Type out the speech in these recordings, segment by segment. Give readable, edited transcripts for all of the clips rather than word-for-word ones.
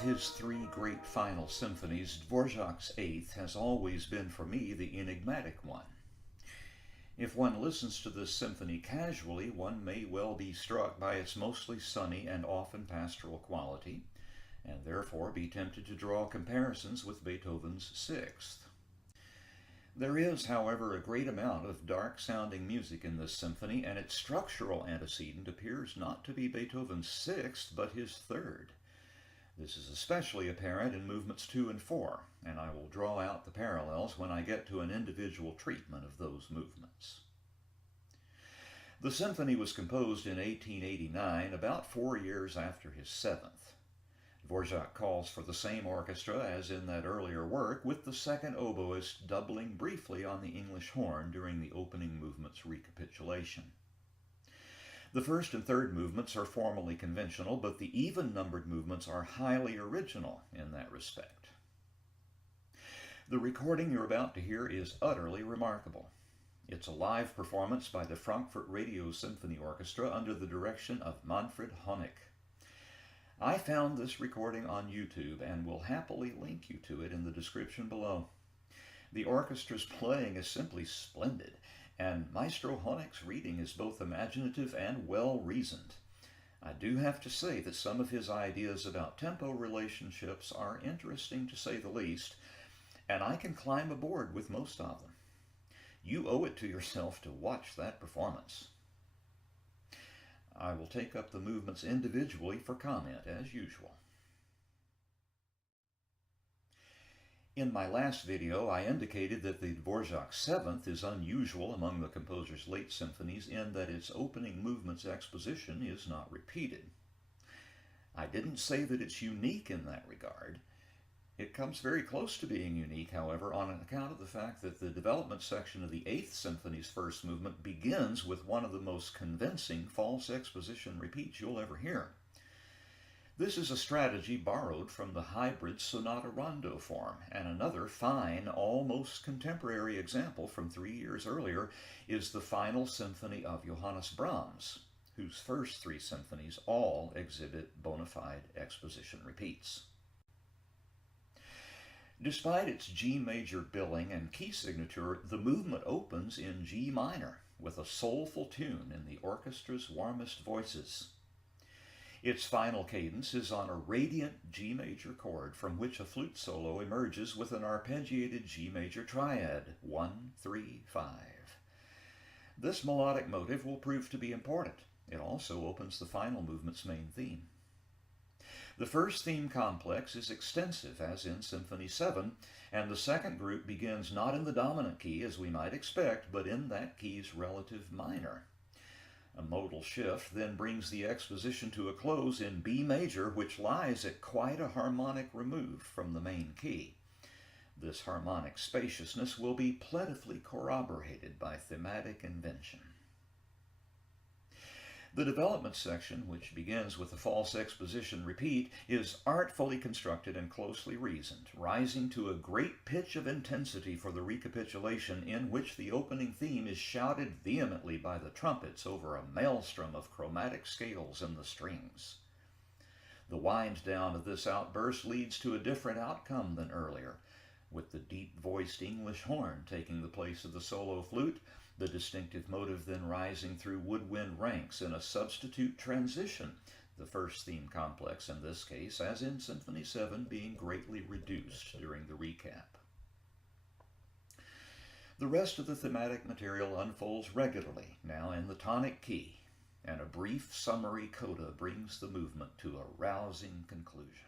Of his three great final symphonies, Dvořák's Eighth has always been for me the enigmatic one. If one listens to this symphony casually, one may well be struck by its mostly sunny and often pastoral quality, and therefore be tempted to draw comparisons with Beethoven's Sixth. There is, however, a great amount of dark-sounding music in this symphony, and its structural antecedent appears not to be Beethoven's Sixth, but his Third. This is especially apparent in movements 2 and 4, and I will draw out the parallels when I get to an individual treatment of those movements. The symphony was composed in 1889, about 4 years after his seventh. Dvořák calls for the same orchestra as in that earlier work, with the second oboist doubling briefly on the English horn during the opening movement's recapitulation. The first and third movements are formally conventional, but the even-numbered movements are highly original in that respect. The recording you're about to hear is utterly remarkable. It's a live performance by the Frankfurt Radio Symphony Orchestra under the direction of Manfred Honeck. I found this recording on YouTube and will happily link you to it in the description below. The orchestra's playing is simply splendid, and Maestro Honeck's reading is both imaginative and well-reasoned. I do have to say that some of his ideas about tempo relationships are interesting to say the least, and I can climb aboard with most of them. You owe it to yourself to watch that performance. I will take up the movements individually for comment, as usual. In my last video, I indicated that the Dvořák Seventh is unusual among the composer's late symphonies in that its opening movement's exposition is not repeated. I didn't say that it's unique in that regard. It comes very close to being unique, however, on account of the fact that the development section of the Eighth Symphony's first movement begins with one of the most convincing false exposition repeats you'll ever hear. This is a strategy borrowed from the hybrid sonata rondo form, and another fine, almost contemporary example from 3 years earlier is the final symphony of Johannes Brahms, whose first 3 symphonies all exhibit bona fide exposition repeats. Despite its G major billing and key signature, the movement opens in G minor with a soulful tune in the orchestra's warmest voices. Its final cadence is on a radiant G major chord from which a flute solo emerges with an arpeggiated G major triad, 1, 3, 5. This melodic motive will prove to be important. It also opens the final movement's main theme. The first theme complex is extensive, as in Symphony 7, and the second group begins not in the dominant key, as we might expect, but in that key's relative minor. A modal shift then brings the exposition to a close in B major, which lies at quite a harmonic remove from the main key. This harmonic spaciousness will be plentifully corroborated by thematic invention. The development section, which begins with a false exposition repeat, is artfully constructed and closely reasoned, rising to a great pitch of intensity for the recapitulation, in which the opening theme is shouted vehemently by the trumpets over a maelstrom of chromatic scales in the strings. The wind down of this outburst leads to a different outcome than earlier, with the deep-voiced English horn taking the place of the solo flute, the distinctive motive then rising through woodwind ranks in a substitute transition, the first theme complex in this case, as in Symphony 7, being greatly reduced during the recap. The rest of the thematic material unfolds regularly, now in the tonic key, and a brief summary coda brings the movement to a rousing conclusion.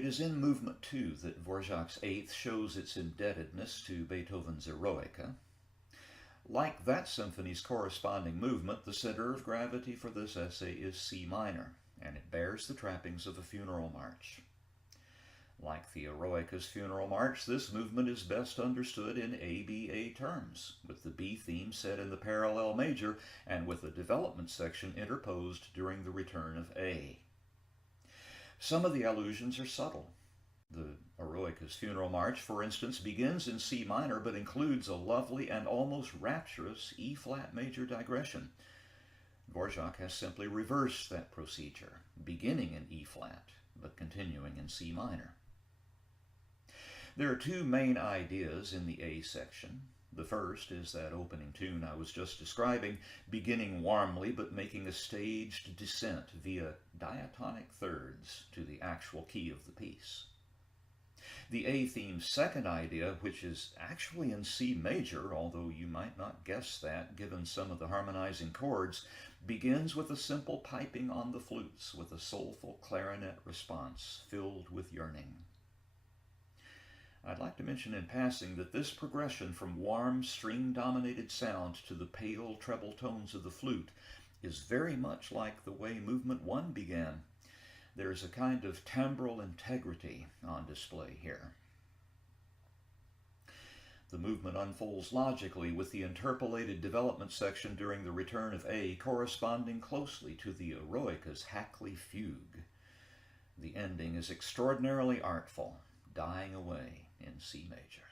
It is in Movement 2 that Dvořák's Eighth shows its indebtedness to Beethoven's Eroica. Like that symphony's corresponding movement, the center of gravity for this essay is C minor, and it bears the trappings of a funeral march. Like the Eroica's funeral march, this movement is best understood in ABA terms, with the B theme set in the parallel major and with a development section interposed during the return of A. Some of the allusions are subtle. The Eroica's funeral march, for instance, begins in C minor but includes a lovely and almost rapturous E-flat major digression. Dvořák has simply reversed that procedure, beginning in E-flat but continuing in C minor. There are two main ideas in the A section. The first is that opening tune I was just describing, beginning warmly but making a staged descent via diatonic thirds to the actual key of the piece. The A theme's second idea, which is actually in C major, although you might not guess that given some of the harmonizing chords, begins with a simple piping on the flutes with a soulful clarinet response filled with yearning. I'd like to mention in passing that this progression from warm string-dominated sound to the pale treble tones of the flute is very much like the way Movement 1 began. There's a kind of timbral integrity on display here. The movement unfolds logically with the interpolated development section during the return of A corresponding closely to the Eroica's Hackley fugue. The ending is extraordinarily artful, dying away in C major.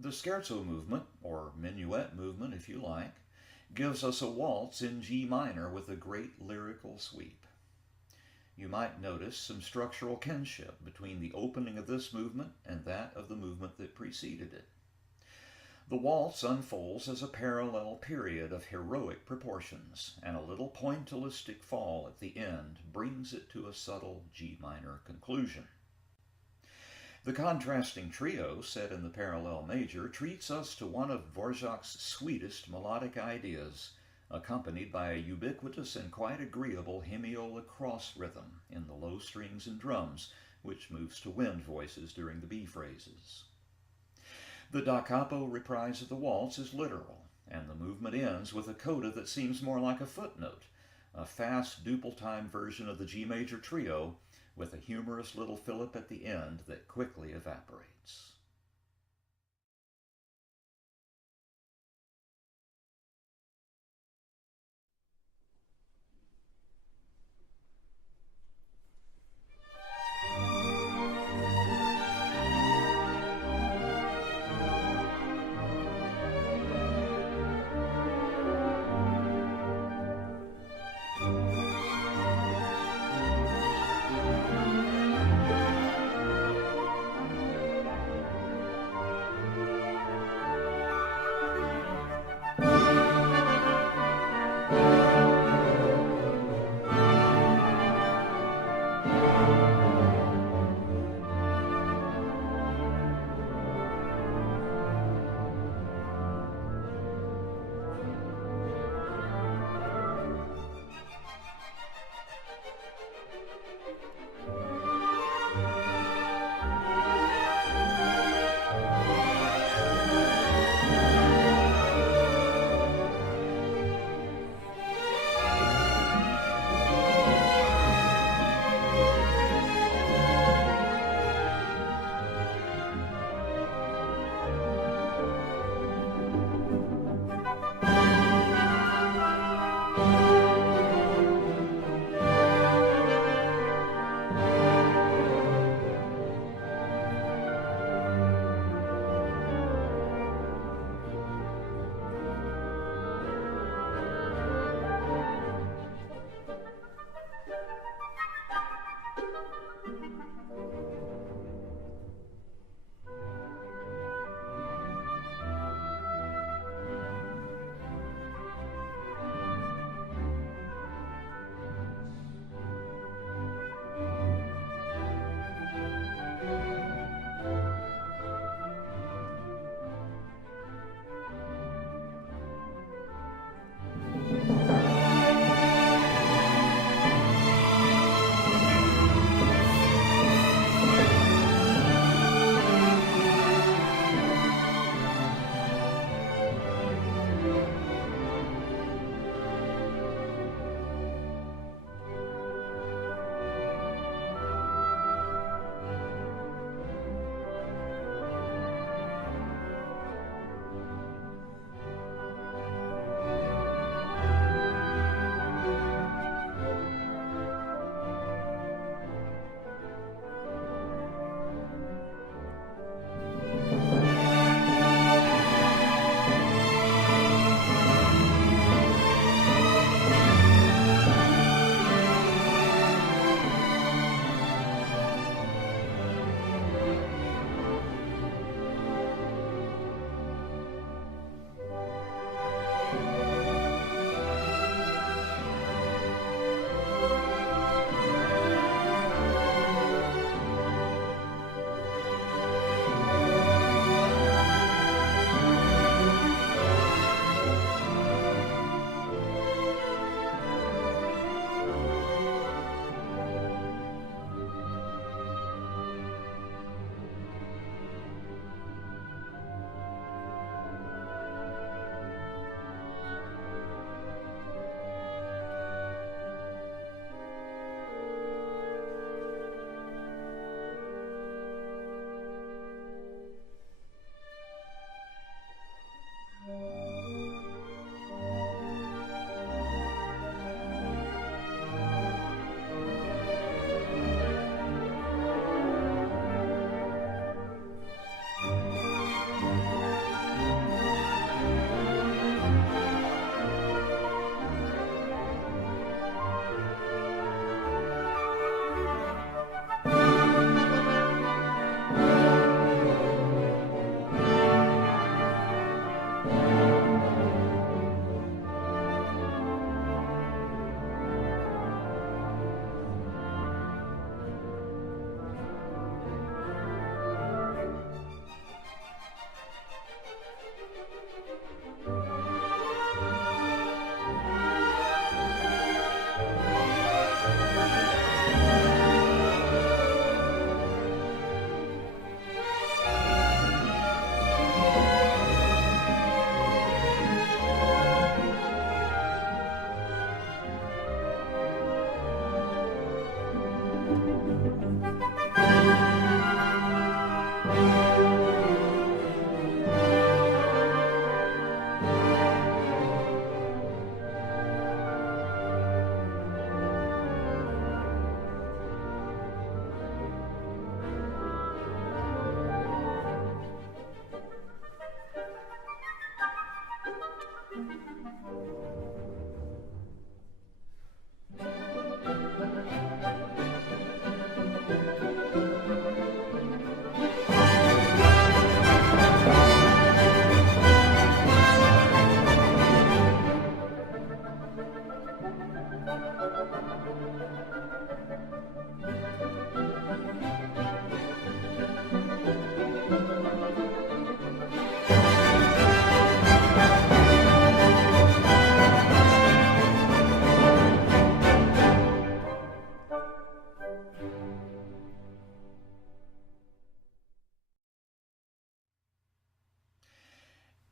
The scherzo movement, or minuet movement if you like, gives us a waltz in G minor with a great lyrical sweep. You might notice some structural kinship between the opening of this movement and that of the movement that preceded it. The waltz unfolds as a parallel period of heroic proportions, and a little pointillistic fall at the end brings it to a subtle G minor conclusion. The contrasting trio, set in the parallel major, treats us to one of Dvořák's sweetest melodic ideas, accompanied by a ubiquitous and quite agreeable hemiola cross rhythm in the low strings and drums, which moves to wind voices during the B phrases. The da capo reprise of the waltz is literal, and the movement ends with a coda that seems more like a footnote, a fast duple time version of the G major trio with a humorous little fillip at the end that quickly evaporates.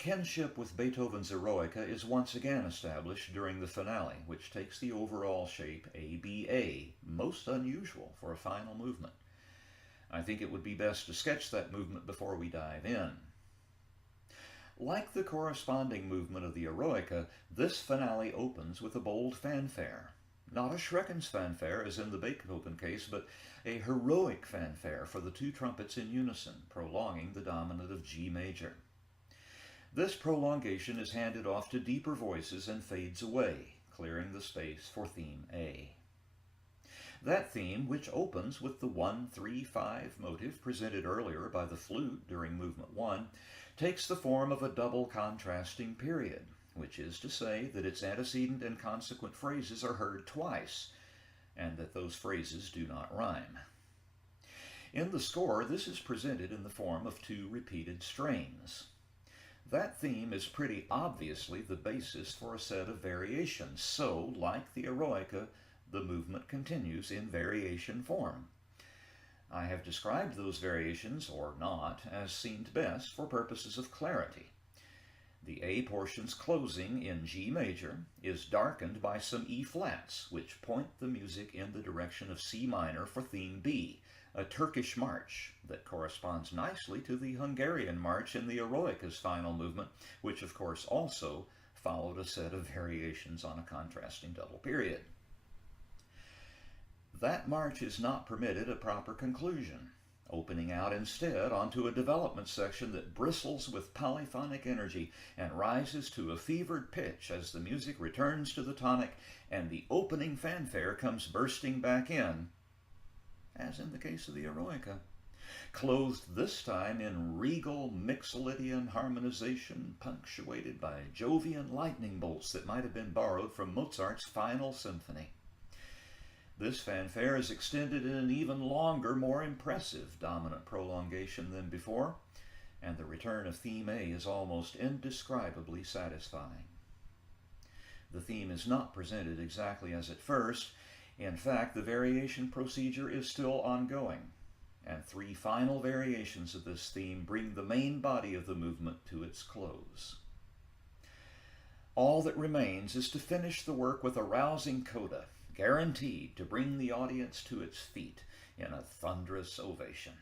kinship with Beethoven's Eroica is once again established during the finale, which takes the overall shape ABA, most unusual for a final movement. I think it would be best to sketch that movement before we dive in. Like the corresponding movement of the Eroica, this finale opens with a bold fanfare. Not a Schrecken's fanfare, as in the Beethoven case, but a heroic fanfare for the two trumpets in unison, prolonging the dominant of G major. This prolongation is handed off to deeper voices and fades away, clearing the space for theme A. That theme, which opens with the 1-3-5 motive presented earlier by the flute during movement 1, takes the form of a double contrasting period, which is to say that its antecedent and consequent phrases are heard twice, and that those phrases do not rhyme. In the score, this is presented in the form of two repeated strains. That theme is pretty obviously the basis for a set of variations, so, like the Eroica, the movement continues in variation form. I have described those variations, or not, as seemed best for purposes of clarity. The A portion's closing in G major is darkened by some E flats, which point the music in the direction of C minor for theme B, a Turkish march that corresponds nicely to the Hungarian march in the Eroica's final movement, which of course also followed a set of variations on a contrasting double period. That march is not permitted a proper conclusion, opening out instead onto a development section that bristles with polyphonic energy and rises to a fevered pitch as the music returns to the tonic and the opening fanfare comes bursting back in, as in the case of the Eroica, clothed this time in regal Mixolydian harmonization punctuated by Jovian lightning bolts that might have been borrowed from Mozart's final symphony. This fanfare is extended in an even longer, more impressive dominant prolongation than before, and the return of theme A is almost indescribably satisfying. The theme is not presented exactly as at first. In fact, the variation procedure is still ongoing, and three final variations of this theme bring the main body of the movement to its close. All that remains is to finish the work with a rousing coda, guaranteed to bring the audience to its feet in a thunderous ovation.